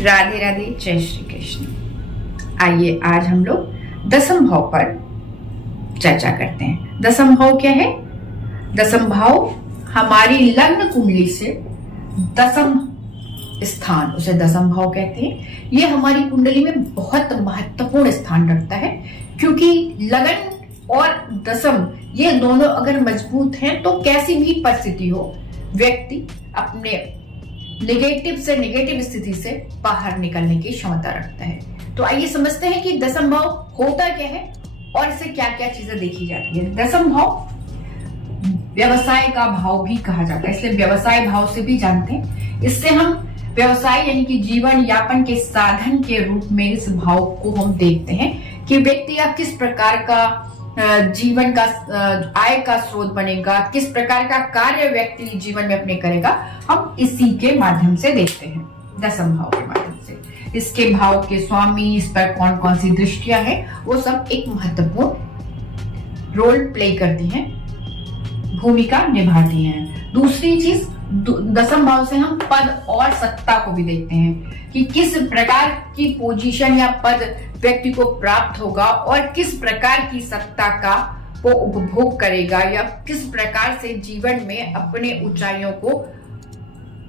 राधे राधे, जय श्री कृष्ण। आइए आज हम लोग दसम भाव पर चर्चा करते हैं। दसम भाव क्या है? दसम भाव हमारी लग्न कुंडली से दसम स्थान, उसे दसम भाव कहते हैं। ये हमारी कुंडली में बहुत महत्वपूर्ण स्थान रखता है, क्योंकि लगन और दसम ये दोनों अगर मजबूत हैं तो कैसी भी परिस्थिति हो, व्यक्ति अपने नेगेटिव से नेगेटिव स्थिति से बाहर निकलने की क्षमता रखता है। तो आइए समझते हैं कि दसम भाव होता क्या है और इससे क्या क्या चीजें देखी जाती है। दसम भाव व्यवसाय का भाव भी कहा जाता है, इसलिए व्यवसाय भाव से भी जानते हैं। इससे हम व्यवसाय यानी कि जीवन यापन के साधन के रूप में इस भाव को हम देखते हैं कि व्यक्ति का किस प्रकार का जीवन का आय का स्रोत बनेगा, किस प्रकार का कार्य व्यक्ति जीवन में अपने करेगा, हम इसी के माध्यम से देखते हैं, दसम भाव के माध्यम से। इसके भाव के स्वामी, इस पर कौन कौन सी दृष्टियां हैं, वो सब एक महत्वपूर्ण रोल प्ले करती हैं, भूमिका निभाती हैं। दूसरी चीज, दसम भाव से हम पद और सत्ता को भी देखते हैं कि किस प्रकार की पोजीशन या पद व्यक्ति को प्राप्त होगा और किस प्रकार की सत्ता का वो उपभोग करेगा या किस प्रकार से जीवन में अपने ऊंचाइयों को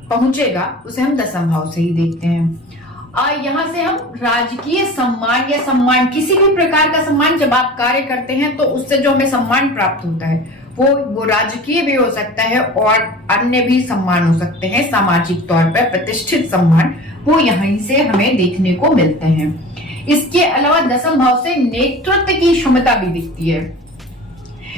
पहुंचेगा, उसे हम दसम भाव से ही देखते हैं। यहाँ से हम राजकीय सम्मान या सम्मान, किसी भी प्रकार का सम्मान, जब आप कार्य करते हैं तो उससे जो हमें सम्मान प्राप्त होता है वो राजकीय भी हो सकता है और अन्य भी सम्मान हो सकते हैं, सामाजिक तौर पर प्रतिष्ठित सम्मान, वो यहीं से हमें देखने को मिलते हैं। इसके अलावा दसम भाव से नेतृत्व की क्षमता भी दिखती है,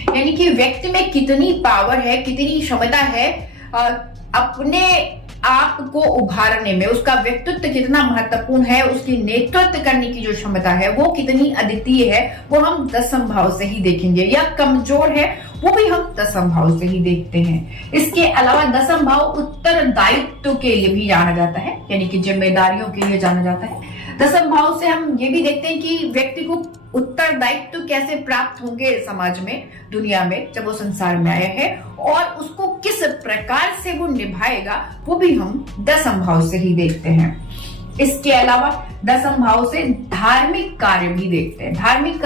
यानी कि व्यक्ति में कितनी पावर है, कितनी क्षमता है अपने आप को उभारने में, उसका व्यक्तित्व कितना महत्वपूर्ण है, उसकी नेतृत्व करने की जो क्षमता है वो कितनी अद्वितीय है, वो हम दसम भाव से ही देखेंगे। या कमजोर है वो भी हम दसम भाव से ही देखते हैं। इसके अलावा दसम भाव उत्तरदायित्व के लिए भी जाना जाता है, यानी कि जिम्मेदारियों के लिए जाना जाता है। दसम भाव से हम ये भी देखते हैं कि व्यक्ति को उत्तरदायित्व कैसे प्राप्त होंगे समाज में, दुनिया में, जब वो संसार में आया है, और उसको किस प्रकार से वो निभाएगा, वो भी हम दसम भाव से ही देखते हैं। इसके अलावा दसम भाव से धार्मिक कार्य भी देखते हैं। धार्मिक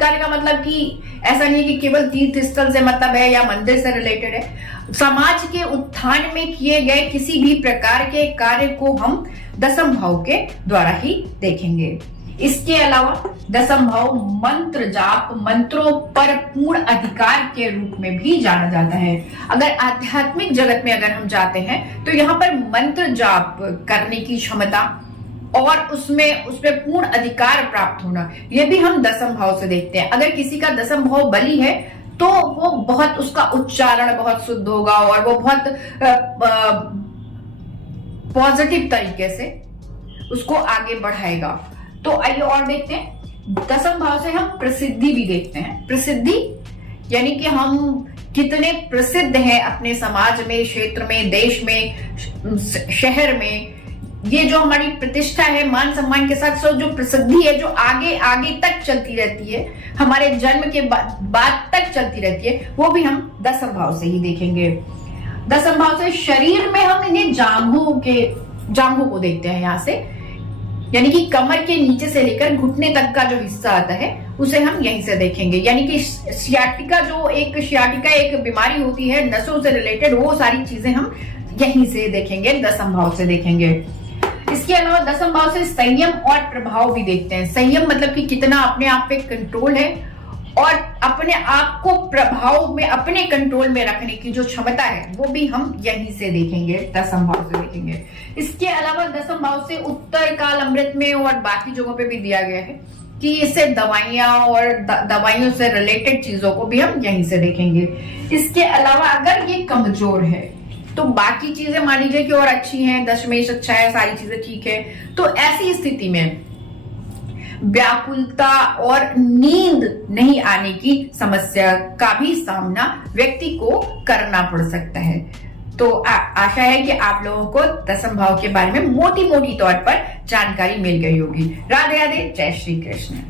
कार्य का मतलब कि ऐसा नहीं है कि केवल तीर्थ स्थल से मतलब है या मंदिर से रिलेटेड है। समाज के उत्थान में किए गए किसी भी प्रकार के कार्य को हम दसम भाव के द्वारा ही देखेंगे। इसके अलावा दसम भाव मंत्र जाप, मंत्रों पर पूर्ण अधिकार के रूप में भी जाना जाता है। अगर आध्यात्मिक जगत में अगर हम जाते हैं तो यहाँ पर मंत्र जाप करने की क्षमता और उसमें पूर्ण अधिकार प्राप्त होना, ये भी हम दसम भाव से देखते हैं। अगर किसी का दसम भाव बली है तो वो बहुत, उसका उच्चारण बहुत शुद्ध होगा और वो बहुत पॉजिटिव तरीके से उसको आगे बढ़ाएगा। तो आइए और देखते हैं, दसम भाव से हम प्रसिद्धि भी देखते हैं। प्रसिद्धि यानी कि हम कितने प्रसिद्ध हैं अपने समाज में, क्षेत्र में, देश में, शहर में। ये जो हमारी प्रतिष्ठा है, मान सम्मान के साथ साथ जो प्रसिद्धि है, जो आगे आगे तक चलती रहती है, हमारे जन्म के बाद तक चलती रहती है, वो भी हम दसम भाव से ही देखेंगे। दसम भाव से शरीर में हम इन्हें जांघों को देखते हैं, यहाँ से, यानी कि कमर के नीचे से लेकर घुटने तक का जो हिस्सा आता है उसे हम यहीं से देखेंगे। यानी कि सियाटिका एक बीमारी होती है नसों से रिलेटेड, वो सारी चीजें हम यहीं से देखेंगे, दसम भाव से देखेंगे। इसके अलावा दसम भाव से संयम और प्रभाव भी देखते हैं। संयम मतलब कि कितना अपने आप पे कंट्रोल है और अपने आप को प्रभाव में, अपने कंट्रोल में रखने की जो क्षमता है, वो भी हम यहीं से देखेंगे, दसम भाव से देखेंगे। इसके अलावा दसम भाव से उत्तर काल अमृत में और बाकी जगहों पे भी दिया गया है कि इससे दवाइयां और दवाइयों से रिलेटेड चीजों को भी हम यहीं से देखेंगे। इसके अलावा अगर ये कमजोर है तो बाकी चीजें मान लीजिए कि और अच्छी हैं, दशमेश अच्छा है, सारी चीजें ठीक है, तो ऐसी स्थिति में व्याकुलता और नींद नहीं आने की समस्या का भी सामना व्यक्ति को करना पड़ सकता है। तो आशा है कि आप लोगों को दसम भाव के बारे में मोटी मोटी तौर पर जानकारी मिल गई होगी। राधे राधे, जय श्री कृष्ण।